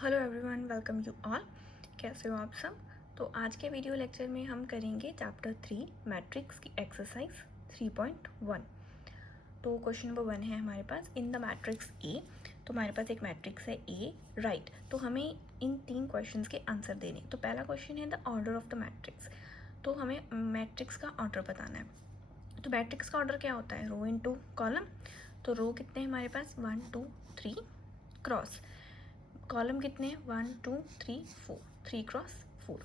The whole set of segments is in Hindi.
Hello everyone, welcome you all. कैसे हो आप सब? तो आज के वीडियो लेक्चर में हम करेंगे चैप्टर 3 मैट्रिक्स की एक्सरसाइज 3.1। तो क्वेश्चन नंबर 1 है हमारे पास, इन द मैट्रिक्स ए। तो हमारे पास एक मैट्रिक्स है ए, राइट। तो हमें इन 3 क्वेश्चंस के आंसर देने। तो पहला क्वेश्चन है the order of the matrix. तो हमें मैट्रिक्स का ऑर्डर बताना है। तो मैट्रिक्स का ऑर्डर क्या होता है? रो इनटू कॉलम। तो रो कितने हैं हमारे पास? 1 2 3 क्रॉस। कॉलम कितने हैं? 1 2 3 4, 3 क्रॉस 4।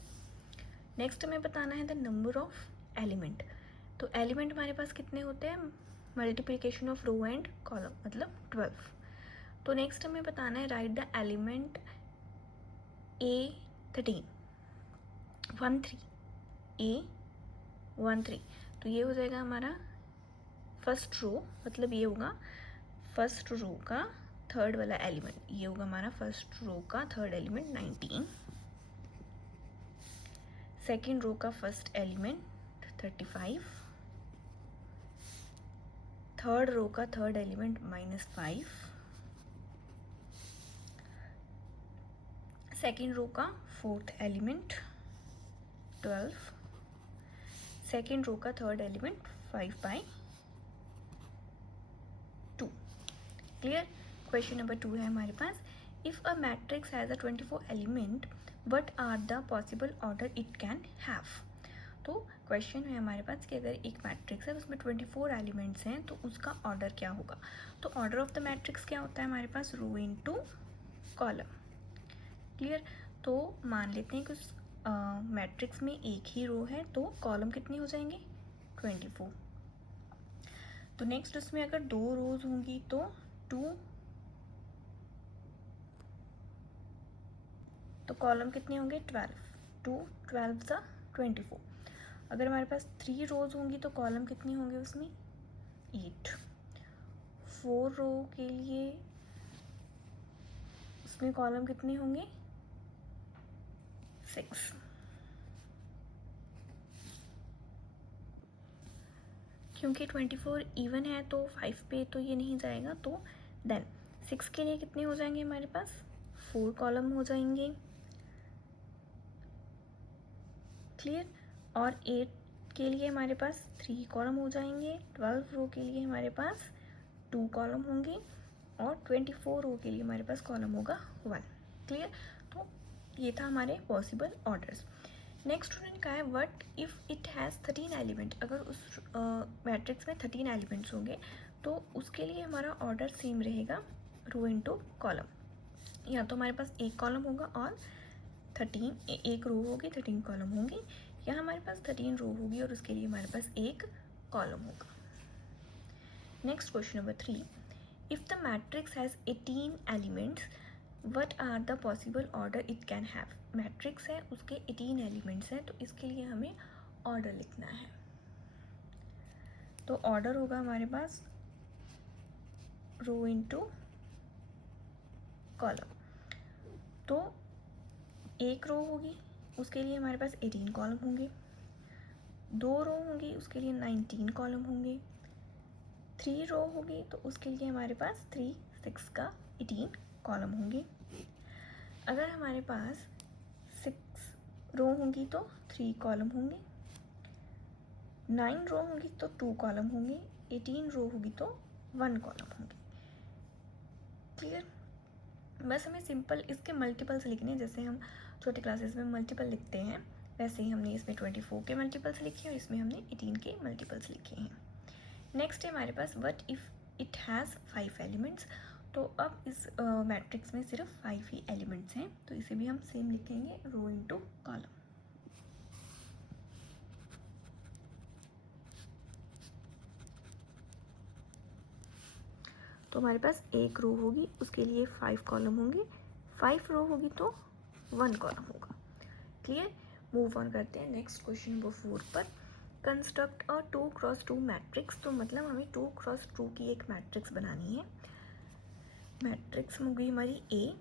नेक्स्ट हमें बताना है द नंबर ऑफ एलिमेंट। तो एलिमेंट हमारे पास कितने होते हैं? Multiplication of row and column, मतलब 12। तो नेक्स्ट हमें बताना है right the element A13 1 3 A13। तो ये हो जाएगा हमारा फर्स्ट रो, मतलब ये होगा फर्स्ट रो का थर्ड वाला एलिमेंट। ये होगा हमारा फर्स्ट रो का थर्ड एलिमेंट 19, सेकेंड रो का फर्स्ट एलिमेंट 35, थर्ड रो का थर्ड एलिमेंट -5, सेकेंड रो का फोर्थ एलिमेंट 12, सेकेंड रो का third element 5/2। Clear? Question number 2 है हमारे पास, if a matrix has a 24 element what are the possible order it can have. तो क्वेश्चन है हमारे पास कि अगर एक मैट्रिक्स है उसमें 24 एलिमेंट्स हैं तो उसका ऑर्डर क्या होगा। तो ऑर्डर ऑफ द मैट्रिक्स क्या होता है हमारे पास? रो इनटू कॉलम। क्लियर? तो मान लेते हैं कि उस मैट्रिक्स में एक ही रो है तो कॉलम कितनी हो जाएंगे? 24। तो नेक्स्ट उसमें अगर 2 रोज होंगी तो 2, तो कॉलम कितने होंगे? 12। 2 12 सा 24। अगर हमारे पास 3 रोज होंगी तो कॉलम कितने होंगे उसमें? 8। 4 रो के लिए उसमें कॉलम कितने होंगे? 6। क्योंकि 24 इवन है तो 5 पे तो ये नहीं जाएगा, तो देन 6 के लिए कितने हो जाएंगे हमारे पास? 4 कॉलम हो जाएंगे। क्लियर? और 8 के लिए हमारे पास 3 कॉलम हो जाएंगे। 12 रो के लिए हमारे पास 2 कॉलम होंगे और 24 रो के लिए हमारे पास कॉलम होगा 1। क्लियर? तो ये था हमारे पॉसिबल ऑर्डर्स। नेक्स्ट उन्होंने कहा है what if it has 13 element. अगर उस मैट्रिक्स में 13 एलिमेंट्स होंगे तो उसके लिए हमारा ऑर्डर सेम रहेगा, रो इनटू कॉलम। या तो हमारे पास एक कॉलम होगा और 13 एक रो होगी, 13 कॉलम होंगी, या हमारे पास 13 रो होगी और उसके लिए हमारे पास एक कॉलम होगा। Next question number 3, if the matrix has 18 elements what are the possible order it can have. Matrix है, उसके 18 एलिमेंट्स हैं, तो इसके लिए हमें ऑर्डर लिखना है। तो ऑर्डर होगा हमारे पास रो इनटू कॉलम। तो एक रो होगी उसके लिए हमारे पास 18 कॉलम होंगे, 2 रो होंगी उसके लिए 19 कॉलम होंगे, 3 रो होगी तो उसके लिए हमारे पास 3 6 का 18 कॉलम होंगे। अगर हमारे पास 6 रो होंगी तो 3 कॉलम होंगे, 9 रो होंगी तो 2 कॉलम होंगे, 18 रो होगी तो 1 कॉलम होंगे। क्लियर? बस हमें सिंपल इसके मल्टीपल्स लिखने हैं, जैसे हम छोटे क्लासेस में मल्टीपल लिखते हैं वैसे ही हमने इसमें 24 के मल्टीपल्स लिखे और इसमें हमने 18 के मल्टीपल्स लिखे हैं। नेक्स्ट है हमारे पास what if it has 5 elements. तो अब इस मैट्रिक्स में सिर्फ 5 ही एलिमेंट्स हैं, तो इसे भी हम सेम लिखेंगे, रो इनटू कॉलम। तो हमारे पास एक रो होगी उसके लिए 5 कॉलम होंगे, 5 रो होगी तो 1 कॉलम होगा। क्लियर? मूव ऑन करते हैं नेक्स्ट क्वेश्चन नंबर 4 पर। Construct a 2x2 matrix. तो मतलब हमें 2x2 की एक मैट्रिक्स बनानी है। मैट्रिक्स होगी हमारी A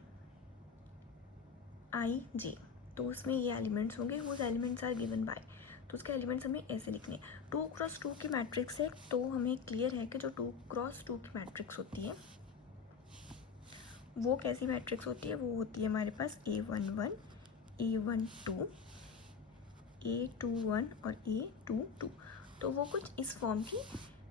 I J। तो उसमें ये एलिमेंट्स होंगे, वो एलिमेंट्स आर गिवन बाय। तो उसके एलिमेंट्स हमें ऐसे लिखने हैं। 2x2 की मैट्रिक्स है तो हमें क्लियर है कि जो 2x2 की मैट्रिक्स होती है वो कैसी मैट्रिक्स होती है? वो होती है हमारे पास A11, A12, A21 और A22। तो वो कुछ इस फॉर्म की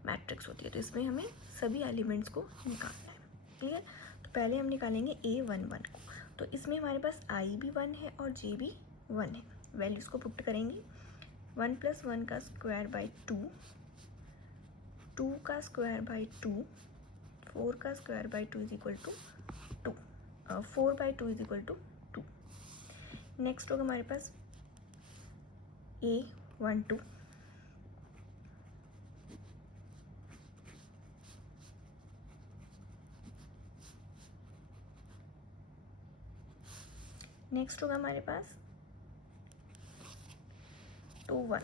मैट्रिक्स होती है। तो इसमें हमें सभी एलिमेंट्स को निकालना है। क्लियर? तो पहले हम निकालेंगे A11 को। तो इसमें हमारे पास I भी 1 है और J भी 1 है। वैल्यूज़ को पुट करेंगे। 1 + 1 का स्क्वायर बाई 2, 2 का स्क्वायर बाई 2, 4 का square by 2 is equal to 2, 4 by 2 is equal to 2। Next होगा हमारे पास A12, नेक्स्ट होगा हमारे पास 21,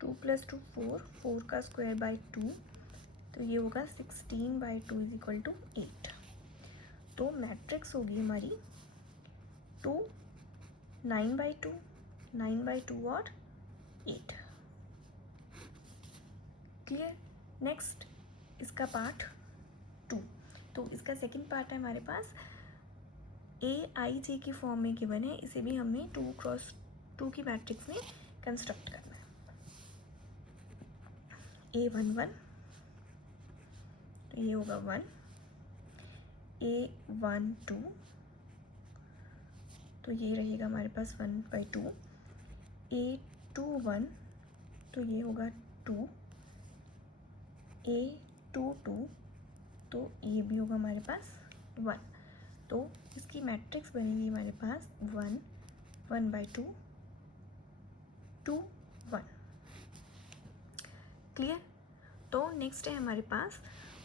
टू प्लस 2 4, 4 का स्क्वायर बाई 2, तो ये होगा 16 बाई 2 इज इक्वल टू 8। तो मैट्रिक्स होगी हमारी 2, 9 बाई 2, 9 बाई 2 और 8। क्लियर? नेक्स्ट इसका पार्ट 2। तो इसका सेकंड पार्ट है हमारे पास AIJ की फॉर्म में गिवन है। इसे भी हमें 2x2 की मैट्रिक्स में कंस्ट्रक्ट करना है। A11, तो ये होगा 1, A12, तो ये रहेगा हमारे पास 1/2, A21, तो ये होगा 2, A22, तो ये भी होगा हमारे पास 1। तो इसकी मैट्रिक्स बनेगी हमारे पास 1, 1/2, 2, 1। क्लियर? तो नेक्स्ट है हमारे पास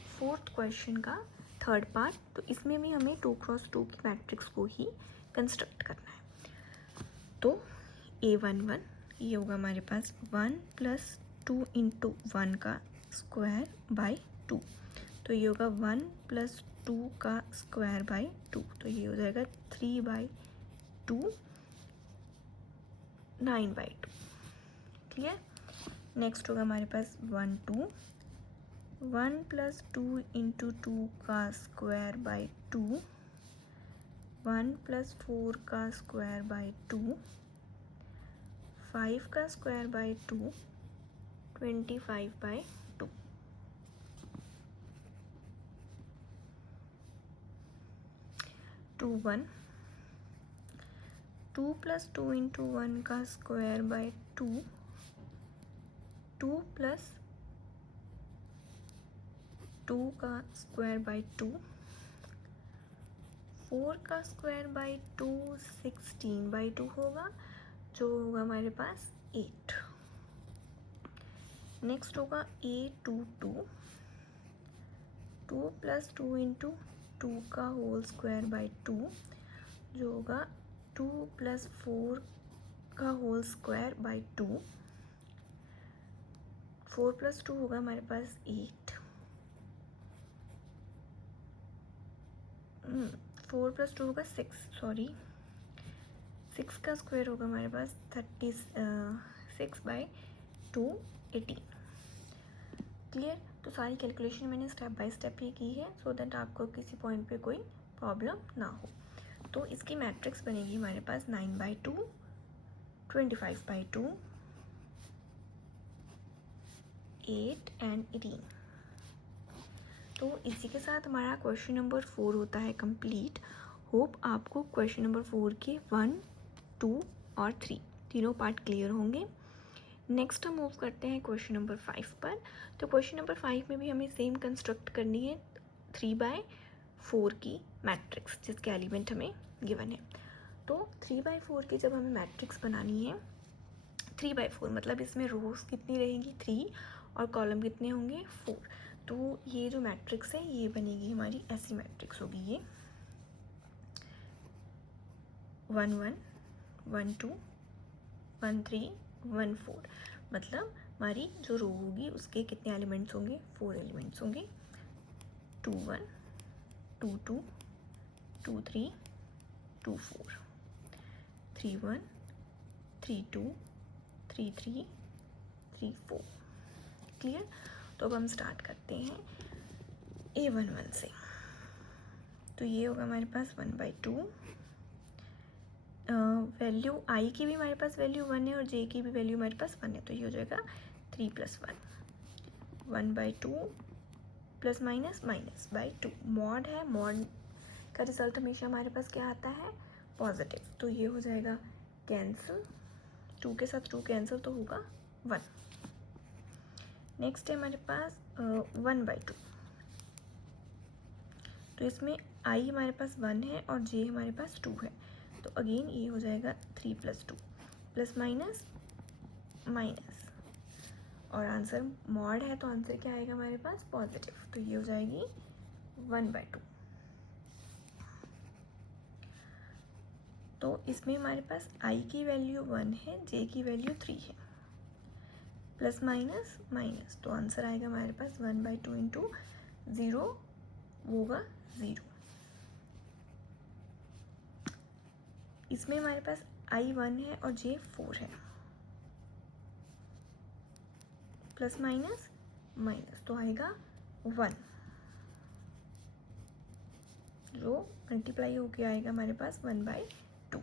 फोर्थ क्वेश्चन का थर्ड पार्ट। तो इसमें भी हमें 2x2 की मैट्रिक्स को ही कंस्ट्रक्ट करना है। तो A11, ये होगा हमारे पास 1 + 2 × 1 का स्क्वायर बाई 2, तो ये होगा 1 + 2 का स्क्वायर बाई 2, तो ये हो जाएगा 3/2, 9/2। क्लियर? नेक्स्ट होगा हमारे पास 1 2, 1 + 2 × 2 का स्क्वायर बाई 2, 1 + 4 का स्क्वायर बाई 2, 5 का स्क्वायर बाई 2, 25/2। 2 1, 2 + 2 × 1 का स्क्वायर बाई 2, 2 + 2 का स्क्वायर बाई 2, 4 का स्क्वायर बाई 2 16/2 होगा, जो होगा हमारे पास 8। नेक्स्ट होगा A22, 2 + 2 × 2 का होल स्क्वायर बाई 2, जो होगा 2 + 4 का होल स्क्वायर बाई 2, 4 + 2 होगा हमारे पास 8, 4 + 2 होगा 6, सॉरी 6 का स्क्वायर होगा हमारे पास 36/2 18। क्लियर? तो सारी कैलकुलेशन मैंने स्टेप बाय स्टेप ही की है, सो दैट आपको किसी पॉइंट पे कोई प्रॉब्लम ना हो। तो इसकी मैट्रिक्स बनेगी हमारे पास 9/2, 25/2, 8 and 18। तो इसी के साथ हमारा क्वेश्चन नंबर 4 होता है कंप्लीट। होप आपको क्वेश्चन नंबर 4 के 1, 2 और 3 तीनों पार्ट क्लियर होंगे। नेक्स्ट हम मूव करते हैं क्वेश्चन नंबर 5 पर। तो क्वेश्चन नंबर 5 में भी हमें सेम कंस्ट्रक्ट करनी है 3/4 की मैट्रिक्स, जिसके एलिमेंट हमें गिवन है। तो 3/4 की जब हमें मैट्रिक्स बनानी है, 3/4 मतलब इसमें रोज कितनी रहेंगी 3 और कॉलम कितने होंगे 4। तो ये जो मैट्रिक्स है ये बनेगी हमारी ऐसी मैट्रिक्स होगी, ये 1 1 1 2 1 3 1 4। मतलब हमारी जो रो होगी उसके कितने एलिमेंट्स होंगे 4 एलिमेंट्स होंगे। 2 1 2 2 2 3 2 4 3 1 3 2 3 3 3 4। क्लियर। तो अब हम स्टार्ट करते हैं A11 से। तो ये होगा हमारे पास 1/2, वैल्यू आई की भी हमारे पास वैल्यू 1 है और जे की भी वैल्यू हमारे पास 1 है, तो ये हो जाएगा 3 + 1 1/2 plus minus minus by 2। Mod है, मॉड का रिजल्ट हमेशा हमारे पास क्या आता है, पॉजिटिव, तो ये हो जाएगा कैंसिल, 2 के साथ 2 कैंसिल तो होगा 1। नेक्स्ट है हमारे पास 1/2, तो इसमें आई हमारे पास 1 है और जे हमारे पास 2 है, तो अगेन ये हो जाएगा 3 + 2 प्लस माइनस माइनस, और आंसर मॉड है तो आंसर क्या आएगा हमारे पास, पॉजिटिव, तो ये हो जाएगी 1/2। तो इसमें हमारे पास आई की वैल्यू 1 है, जे की वैल्यू 3 है, प्लस माइनस माइनस, तो आंसर आएगा हमारे पास 1/2 इंटू 0 होगा 0। इसमें हमारे पास आई 1 है और जे 4 है, प्लस माइनस माइनस, तो आएगा 1, जो मल्टीप्लाई होके आएगा हमारे पास 1/2।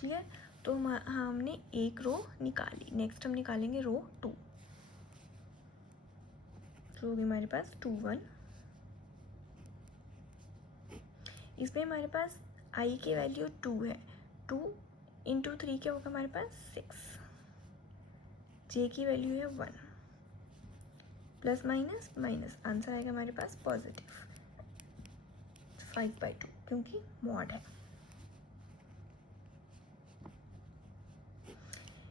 क्लियर। तो हमने एक रो निकाली, नेक्स्ट हम निकालेंगे रो 2। तो होगी हमारे पास 2 1, इसमें हमारे पास आई की वैल्यू 2 है, 2 इंटू 3 क्या होगा हमारे पास 6, जे की वैल्यू है 1, प्लस माइनस माइनस, आंसर आएगा हमारे पास पॉजिटिव 5/2, क्योंकि मॉड है।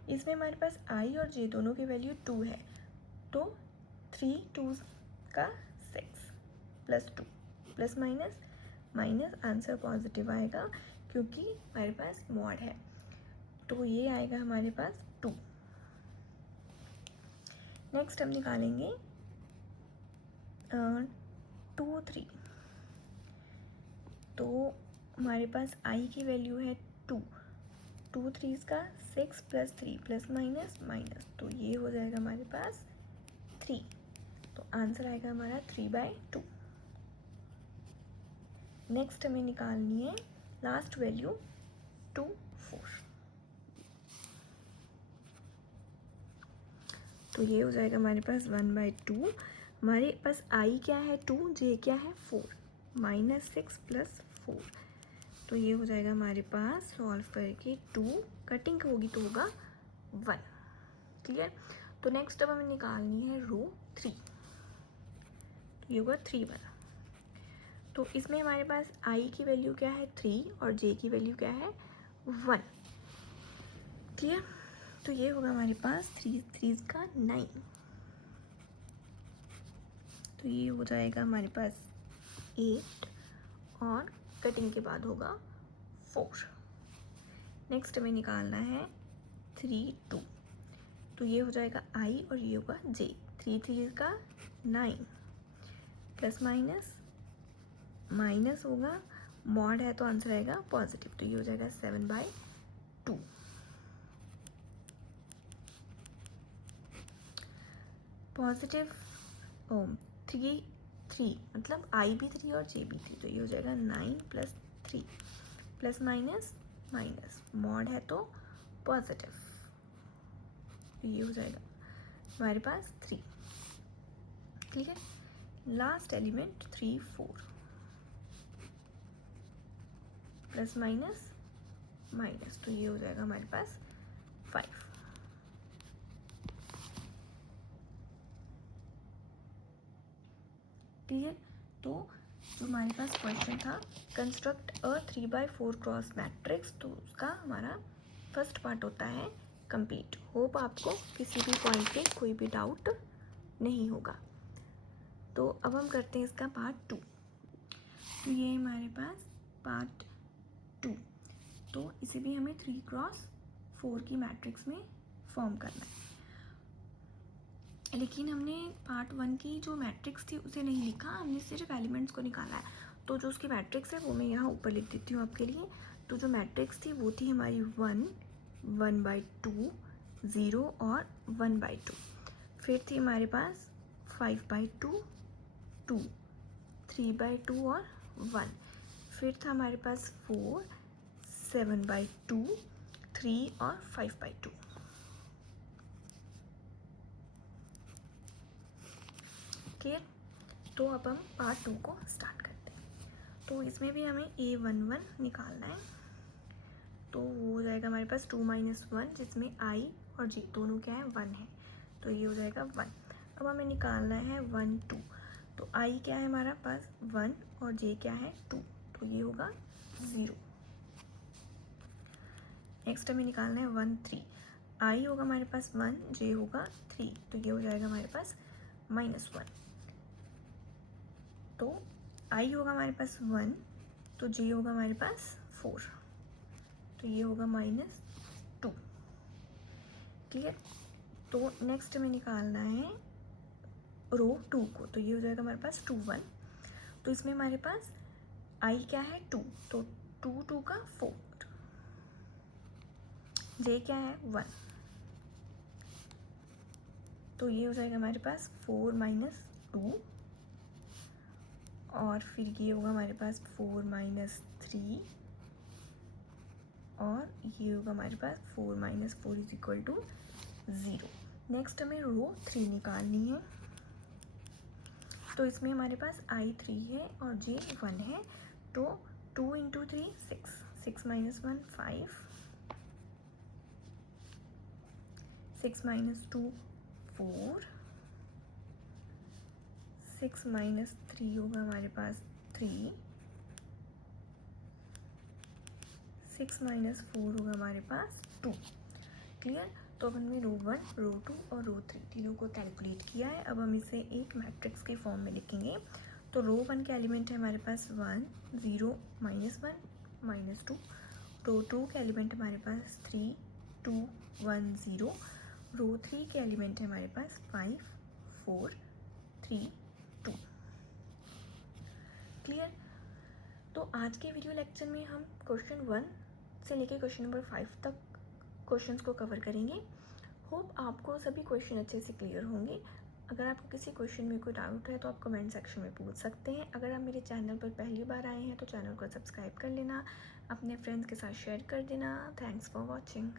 इसमें हमारे पास आई और जे दोनों की वैल्यू 2 है, तो 3 2 का 6 plus 2 plus minus minus, answer positive आएगा क्योंकि हमारे पास मॉड है, तो ये आएगा हमारे पास 2। नेक्स्ट हम निकालेंगे 2 3, तो हमारे पास आई की वैल्यू है 2, 2 3 का 6 प्लस 3 प्लस माइनस माइनस, तो ये हो जाएगा हमारे पास 3, तो आंसर आएगा हमारा 3/2। नेक्स्ट हमें निकालनी है लास्ट वैल्यू 2 4, तो ये हो जाएगा हमारे पास 1/2। हमारे पास आई क्या है 2, जे क्या है 4, -6 + 4, तो ये हो जाएगा हमारे पास सॉल्व करके 2 कटिंग होगी तो होगा 1। क्लियर। तो नेक्स्ट अब हमें निकालनी है रो 3, तो ये होगा 3 1, तो इसमें हमारे पास आई की वैल्यू क्या है 3 और जे की वैल्यू क्या है 1। क्लियर। तो ये होगा हमारे पास 3 3 का 9, तो ये हो जाएगा हमारे पास 8 और कटिंग के बाद होगा 4। नेक्स्ट हमें निकालना है 3 2, तो ये हो जाएगा आई और ये होगा जे, 3 3 का 9 प्लस माइनस माइनस होगा, मॉड है तो आंसर आएगा पॉजिटिव, तो ये हो जाएगा 7/2। पॉजिटिव 3 3 मतलब आई भी 3 और जे भी 3, तो ये हो जाएगा 9 + 3 प्लस माइनस माइनस, मॉड है तो पॉजिटिव, तो ये हो जाएगा हमारे पास 3। Clear. Last element 3 4 plus minus minus, तो ये हो जाएगा हमारे पास 5। क्लियर। तो जो हमारे पास क्वेश्चन था कंस्ट्रक्ट अ 3/4 क्रॉस मैट्रिक्स, तो उसका हमारा फर्स्ट पार्ट होता है कंप्लीट। होप आपको किसी भी पॉइंट पे कोई भी डाउट नहीं होगा। तो अब हम करते हैं इसका पार्ट 2। तो ये हमारे पास पार्ट 2, तो इसे भी हमें 3x4 की मैट्रिक्स में फॉर्म करना है। लेकिन हमने पार्ट 1 की जो मैट्रिक्स थी उसे नहीं लिखा, हमने सिर्फ एलिमेंट्स को निकाला है। तो जो उसकी मैट्रिक्स है वो मैं यहाँ ऊपर लिख देती हूँ आपके लिए। तो जो मैट्रिक्स थी वो थी हमारी 1, 1/2, 0 और 1/2। फिर थी हमारे पास 5/2, 2, 3/2 और 1। फिर था हमारे पास 4, 7/2, 3 और 5/2। क्लियर? तो अब हम पार्ट 2 को स्टार्ट करते हैं। तो इसमें भी हमें A11 निकालना है। तो वो हो जाएगा हमारे पास 2 - 1, जिसमें I और J दोनों क्या है 1 है, तो ये हो जाएगा 1। अब हमें निकालना है 1, 2। तो I क्या है हमारा पास 1 और J क्या है 2, तो ये होगा 0। नेक्स्ट हमें निकालना है 1, 3। I होगा हमारे पास 1, J होगा 3, तो ये हो जाएगा हमारे पास -1। तो I होगा हमारे पास 1, तो J होगा हमारे पास 4, तो ये होगा -2। क्लियर? तो नेक्स्ट हमें निकालना है रो 2 को, तो ये हो जाएगा हमारे पास 2, 1। तो इसमें हमारे पास I क्या है 2, तो 2, 2 का 4, J क्या है 1, तो ये हो जाएगा हमारे पास 4 - 2, और फिर ये होगा हमारे पास 4 - 3, और ये होगा हमारे पास 4 - 4 = 0। नेक्स्ट हमें रो 3 निकालनी है। तो इसमें हमारे पास I 3 है और J 1 है, तो 2 × 3 6, 6 - 1 5, 6 - 2 4, 6 - 3 होगा हमारे पास 3, 6 - 4 होगा हमारे पास 2। क्लियर? तो अब हमने रो 1, रो 2 और रो 3 तीनों को कैलकुलेट किया है। अब हम इसे एक मैट्रिक्स के फॉर्म में लिखेंगे। तो रो 1 के एलिमेंट है हमारे पास 1, 0, -1, -2। रो 2 के एलिमेंट हमारे पास 3, 2, 1, 0। रो 3 के एलिमेंट है हमारे पास 5, 4, 3, 2। क्लियर? तो आज के वीडियो लेक्चर में हम क्वेश्चन 1 से लेकर क्वेश्चन नंबर 5 तक क्वेश्चंस को कवर करेंगे। होप आपको सभी क्वेश्चन अच्छे से क्लियर होंगे। अगर आपको किसी क्वेश्चन में कोई डाउट है तो आप कमेंट सेक्शन में पूछ सकते हैं। अगर आप मेरे चैनल पर पहली बार आए हैं तो चैनल को सब्सक्राइब कर लेना, अपने फ्रेंड्स के साथ शेयर कर देना। Thanks for watching.